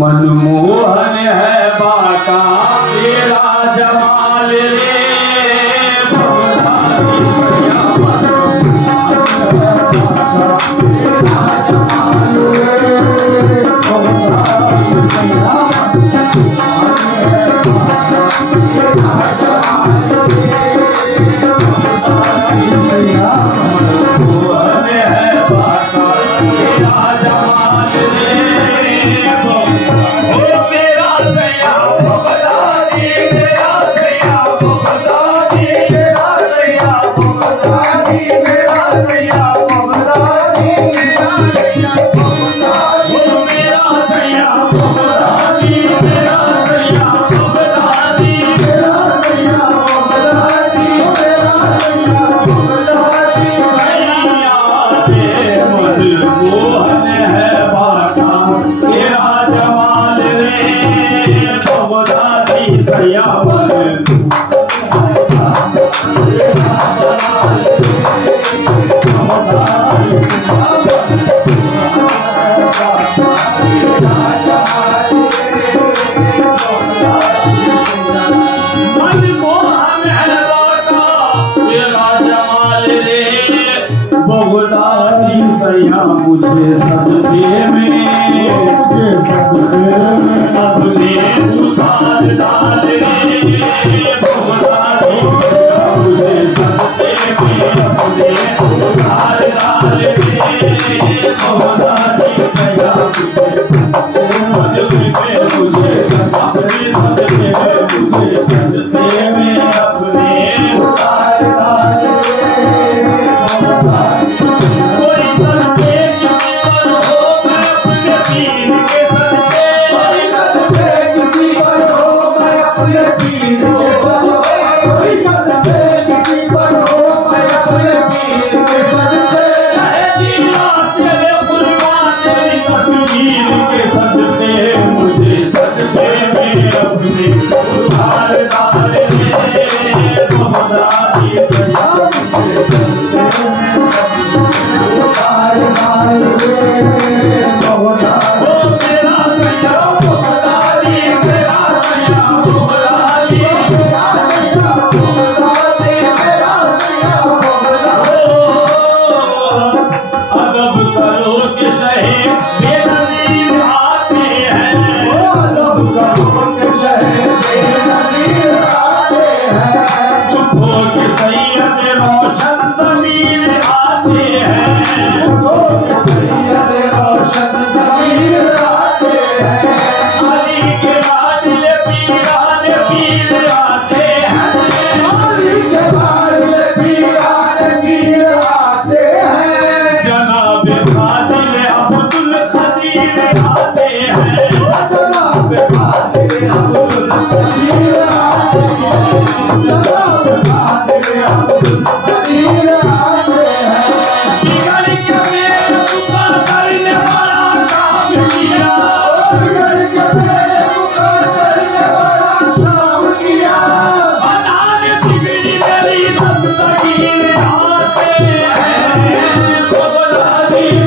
मनमोहन है बाका तेरा जमाल रे भवदारी सैया मनमोहन है बाका तेरा जमाल रे भवदारी सैया मनमोहन है बाका तेरा जमाल रे भवदारी सैया मनमोहन है बाका तेरा जमाल रे मुझे सदके में अपने उतार डाल रे मुझे सदके में अपने उतार डाल रे भवदारी सैया सदके में मुझे अपने सदके में मुझे सदके में अपने उतार डाल रे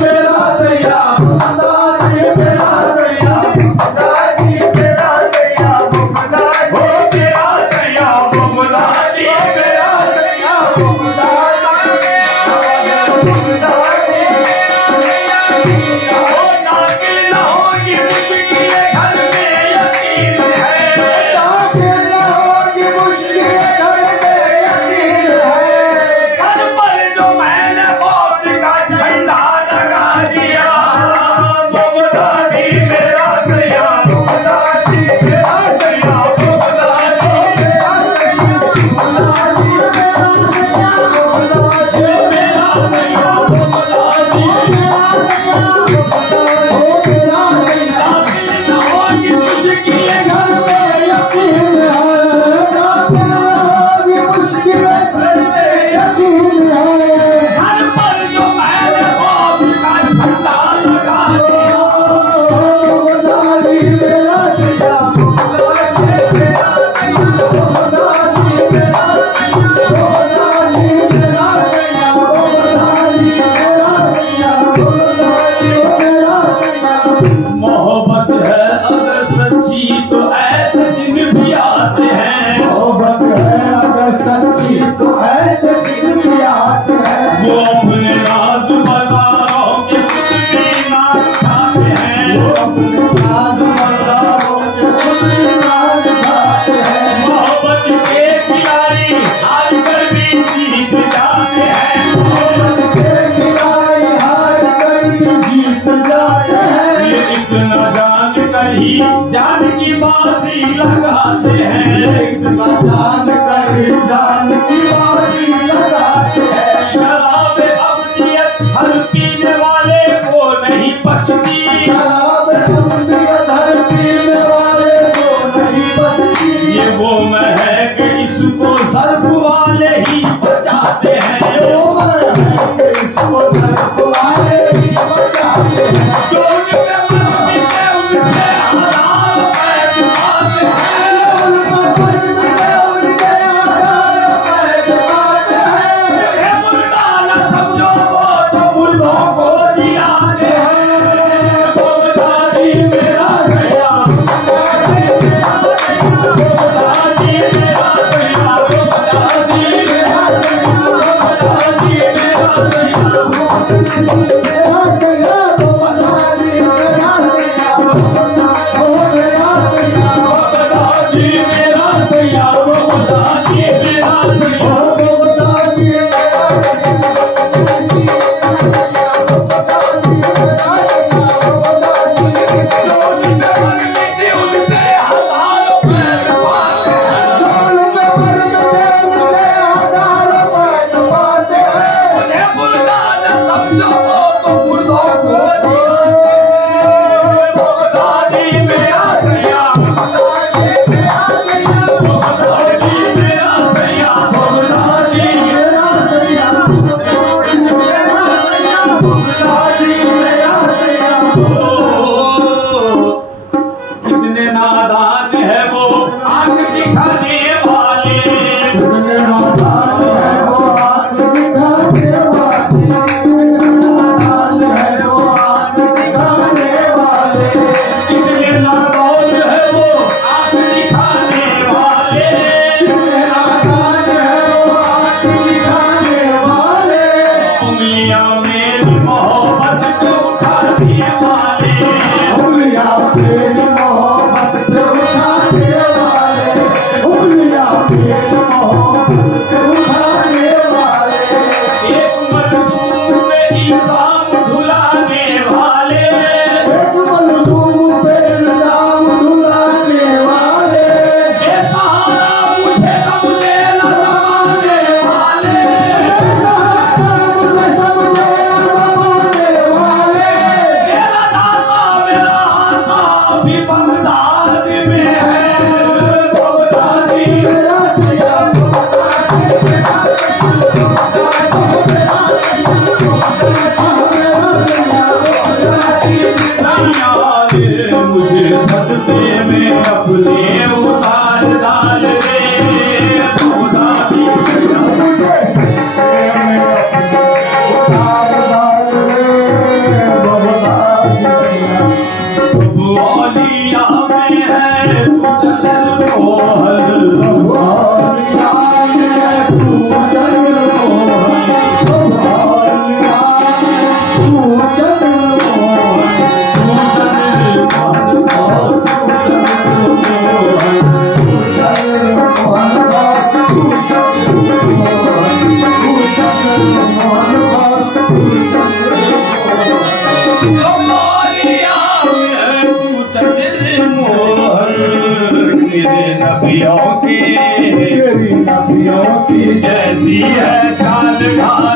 मेरा सैया मोहब्बत है अगर सच्ची तो ऐसे दिन भी आते हैं। मोहब्बत है अगर सच्ची तो ऐसे दिन भी आते हैं। वो अपने नाज मदारों के खुद भी नाज उठाते हैं। वो अपने नाज मदारों के खुद भी नाज उठाते हैं। मोहब्बत के खिलाड़ी हार कर भी जीत जाते हैं। मोहब्बत के खिलाड़ी हार कर भी जीत जाते हैं। ये इतना जान कर ही जान की बाजी लगाते हैं। ये इतना जान कर ही जान की बाजी लगाते हैं। शराब अब्दियत हर पीने वाले को नहीं बचती। शराब अब्दियत हर पीने वाले को नहीं बचती। ये वो महक इसको सर्फ वाले ही बचाते हैं। वो महक इसको सर्फ वाले ही बचाते हैं। जो उनके मन में उनसे हज़ार पैर पाते हैं। उनके हज़ार पैर पाते हैं। ये मुर्दा न समझो वो तो मुर्दों को जिलाते हैं। बगदादी मेरा सयाम, बगदादी मेरा सयाम, बगदादी मेरा सयाम, बगदादी मेरा सयाम, बगदादी मेरा सयाम, मेरा सयाब बगदादी मेरा सयाब, ओ मेरा सयाब बगदादी मेरा सयाम, बगदादी मेरा सयाम। ओ बगदादी मेरा सयाब, बगदादी मेरा सयाब, बगदादी जो उनके मन में उनसे हज़ार पैर पाते हैं। जान में मर मिटे उनसे हज़ार पैर पाते हैं। उन्हें मुर्दा न समझो वो तो मुर्दों को बगदादी मेरा सयाम, बगदादी मेरा सयाब, बगदादी मेरा सयाम, बगदादी मेरा सयाब, मेरा सयाब, बगदादी मेरा सयाब। कितने नादान है वो आंख दिखाने वाले। कितने नादान है वो आंख दिखाने वाले। कितने नादान है वो आंख दिखाने वाले। कितने नादान है वो आंख दिखाने वाले। कितने नादान है वो आंख दिखाने वाले। उंगलियां मेरी मोहब्बत को उठाने वाले। उंगलियां मेरी मोहब्बत पे उठाने वाले। उंगलियां मेरी मोहब्बत पे उठाने वाले। एक मजलूम पे इल्जाम ढुलाने वाले। एक मजलूम पे इल्जाम ढुलाने वाले। बेसहारा मुझे समझे न जमाने वाले। बेसहारा मुझे समझे न जमाने वाले। मेरा दाता मेरा आका अभी बगदाद में है। बगदादी मेरा सयाब बगदादी मेरा सयाब, ओ मेरा सयाब बगदादी। सैयारे मुझे सदके में अपने उतार डाल दे। बगदादी सैयारे मुझे सदके में उतार डाल रे बगदादी सयाब। सब औलिया में है तू चंद्र मोहर। सब औलिया में तू चंद्र मोहन। सब औलिया में तू चंद्र मोहन। तू चंद्र मोहन ओ तू चंद्र मोहन। तू चंद्र मोहन तू चंद्र मोहन। तू चंद्र मोहन तू चंद्र मोहन। सब औलिया में है तू चंद्र मोहर। तेरे नबियों की तेरी नबियों की जैसी है चाल ढाल